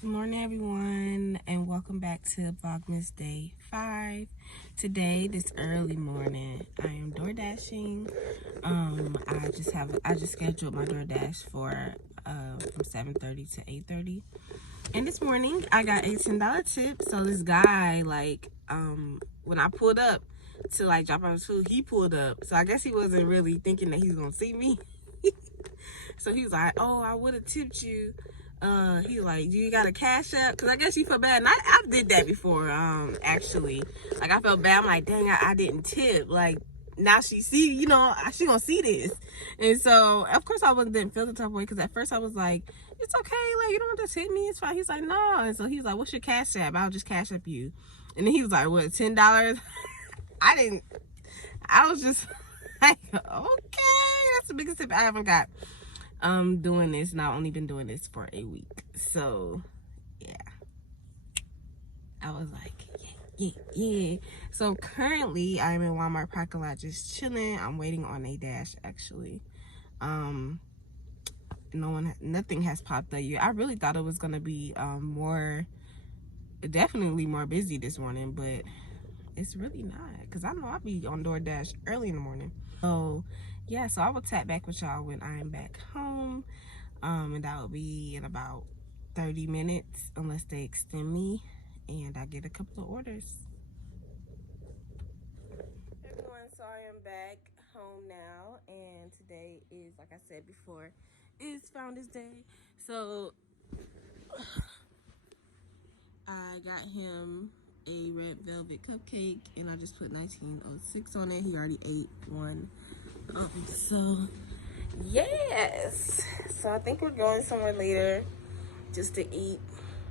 Good morning, everyone, and welcome back to Vlogmas Day 5. Today, this early morning, I am door dashing. I just scheduled my DoorDash for from 7:30 to 8:30. And this morning, I got a $10 tip. So this guy, when I pulled up to drop off his food, he pulled up. So I guess he wasn't really thinking that he was gonna see me. So he was like, "Oh, I would have tipped you." He was like, "Do you got a cash app?" Because I guess he felt bad. And I did that before, actually. Like, I felt bad. I'm like, dang, I didn't tip. Like, now she see, she gonna see this. And so, of course, didn't feel the type of way. Because at first I was like, it's okay. Like, you don't have to tip me. It's fine. He's like, no. And so he's like, what's your cash app? I'll just cash up you. And then he was like, what, $10? I was just like, okay. That's the biggest tip I ever got. Doing this, and I've only been doing this for a week. So yeah, I was like, yeah. So currently I'm in Walmart parking lot just chilling. I'm waiting on a dash, actually. Nothing has popped up yet. I really thought it was gonna be definitely more busy this morning, but it's really not, because I know I'll be on DoorDash early in the morning. So yeah, so I will tap back with y'all when I'm back home. And that will be in about 30 minutes, unless they extend me and I get a couple of orders. Everyone, so I am back home now, and today is, like I said before, is Founders Day. So I got him a red velvet cupcake, and I just put 1906 on it. He already ate one. So yes, so I think we're going somewhere later just to eat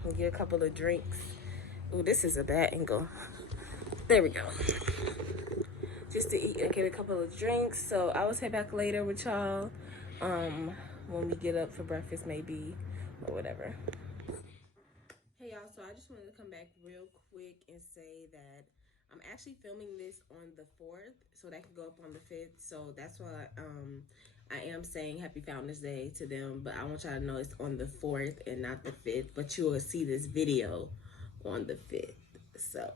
and get a couple of drinks. Oh, this is a bad angle. There we go. Just to eat and get a couple of drinks. So I will head back later with y'all when we get up for breakfast, maybe, or whatever. Hey y'all, so I just wanted to come back real quick and say that I'm actually filming this on the 4th, so that can go up on the 5th. So that's why I am saying Happy Founders Day to them, but I want y'all to know it's on the 4th and not the 5th, but you will see this video on the 5th. So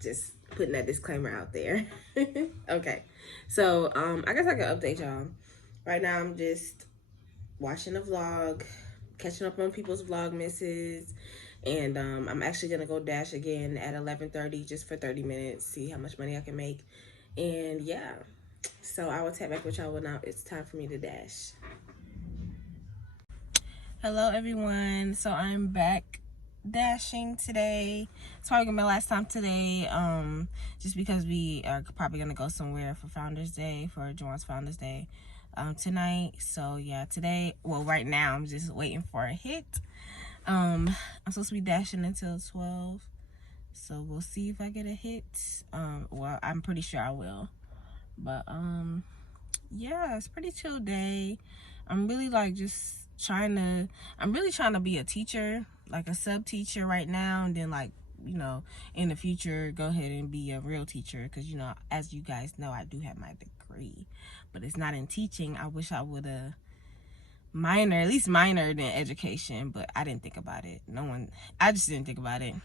just putting that disclaimer out there. Okay, so I guess I can update y'all. Right now I'm just watching a vlog, catching up on people's Vlogmases, and I'm actually gonna go dash again at 11:30 just for 30 minutes, see how much money I can make. And yeah, so I will tap back with y'all when it's time for me to dash. Hello everyone, so I'm back dashing today. It's probably gonna be my last time today, just because we are probably gonna go somewhere for Founders Day, for Juwan's Founders Day tonight. So yeah, today, well, right now I'm just waiting for a hit. I'm supposed to be dashing until 12, so we'll see if I get a hit. Well, I'm pretty sure I will, but yeah, it's a pretty chill day. I'm really I'm really trying to be a teacher, like a sub teacher right now, and then in the future go ahead and be a real teacher, because as you guys know, I do have my degree, but it's not in teaching. I wish I would have at least minored in education, but I didn't think about it. I just didn't think about it.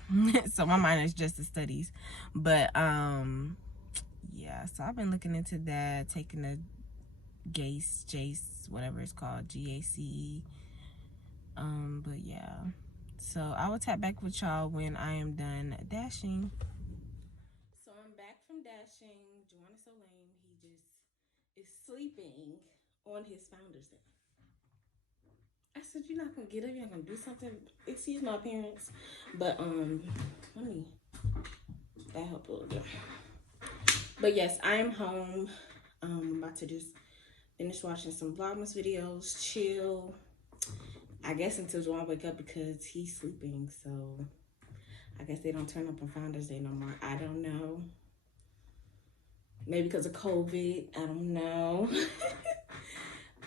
So my minor is just the studies. But yeah, so I've been looking into that, taking the Jace, whatever it's called, GACE. But yeah, so I will tap back with y'all when I am done dashing. So I'm back from dashing. Juwan is so lame. He just is sleeping on his Founders Day. I said, you're not gonna get up, you're not gonna do something. Excuse my appearance, but let me, that helped a little bit. But yes, I am home. I'm about to just finish watching some Vlogmas videos, chill, I guess, until Juwan wake up, because he's sleeping. So I guess they don't turn up on Founders Day no more. I don't know. Maybe because of COVID. I don't know.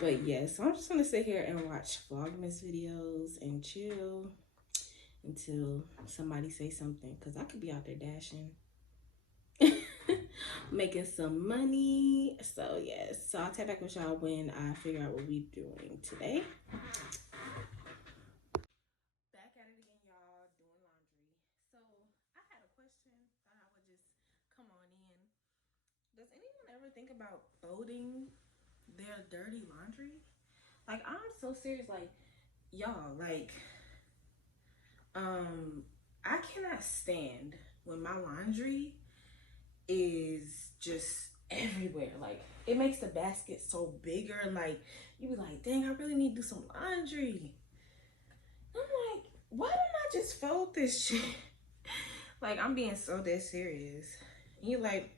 But yes, so I'm just gonna sit here and watch Vlogmas videos and chill until somebody say something, because I could be out there dashing. Making some money. So yes, so I'll tap back with y'all when I figure out what we're doing today. Back at it again, y'all. Does anyone ever think about folding their dirty laundry? Like, I'm so serious. Like, y'all, like, I cannot stand when my laundry is just everywhere. Like, it makes the basket so bigger. Like, you be like, dang, I really need to do some laundry. I'm like, why don't I just fold this shit? Like, I'm being so dead serious. And you're like,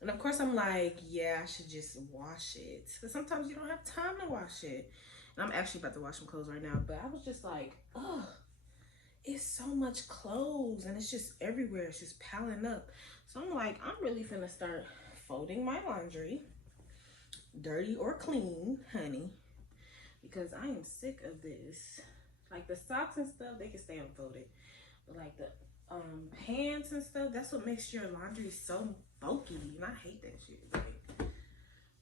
and of course I'm like, yeah, I should just wash it. But sometimes you don't have time to wash it. And I'm actually about to wash some clothes right now. But I was just like, oh, it's so much clothes. And it's just everywhere. It's just piling up. So I'm like, I'm really finna start folding my laundry. Dirty or clean, honey. Because I am sick of this. Like the socks and stuff, they can stay unfolded. But like the pants and stuff, that's what makes your laundry so bulky. And I hate that shit. Like,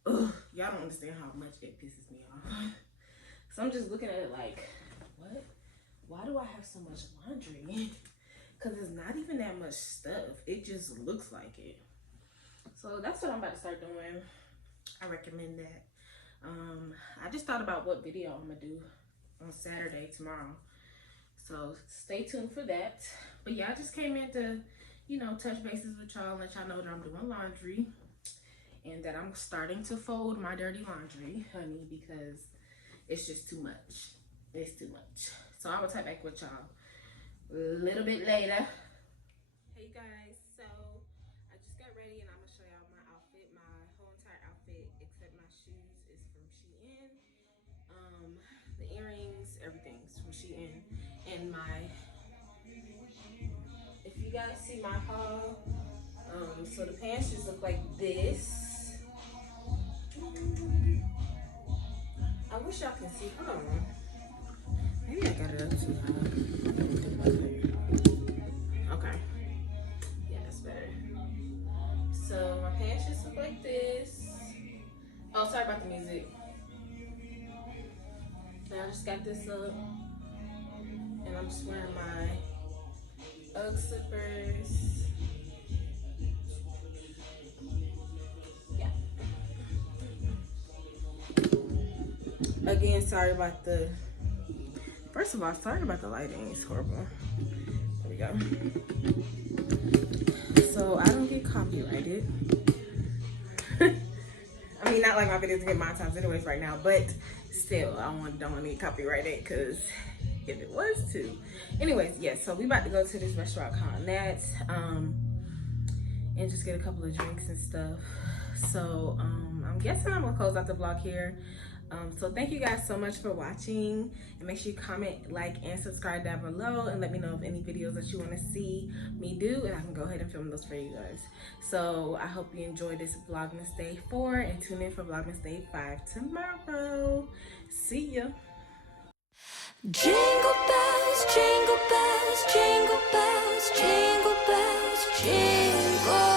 ugh, y'all don't understand how much it pisses me off. So I'm just looking at it like, what? Why do I have so much laundry? Because it's not even that much stuff. It just looks like it. So that's what I'm about to start doing. I recommend that. I just thought about what video I'm gonna do on Saturday, tomorrow. So stay tuned for that. But yeah, I just came in to, you know, touch bases with y'all and let y'all know that I'm doing laundry and that I'm starting to fold my dirty laundry, honey, because it's just too much. It's too much. So I will type back with y'all a little bit later. Hey guys, so I just got ready and I'm gonna show y'all my outfit. My whole entire outfit except my shoes is from Shein. The earrings, everything's from Shein. And if you guys see my haul, so the pants just look like this. I wish y'all can see. Hold on. Maybe I got it up too high. Okay. Yeah, that's better. So my pants just look like this. Oh, sorry about the music. Now I just got this up. And I'm just wearing my Ugg slippers. Yeah. Again, sorry about the... First of all, sorry about the lighting. It's horrible. There we go. So I don't get copyrighted. I mean, not like my videos get monetized anyways right now, but still, I don't want to get copyrighted because if it was to. Anyways, yes, so we about to go to this restaurant called Nat's and just get a couple of drinks and stuff. So I'm guessing I'm gonna close out the vlog here. So thank you guys so much for watching, and make sure you comment, like, and subscribe down below, and let me know of any videos that you want to see me do, and I can go ahead and film those for you guys. So I hope you enjoyed this Vlogmas Day 4, and tune in for Vlogmas Day 5 tomorrow. See ya. Jingle bells, jingle bells, jingle bells, jingle bells, jingle.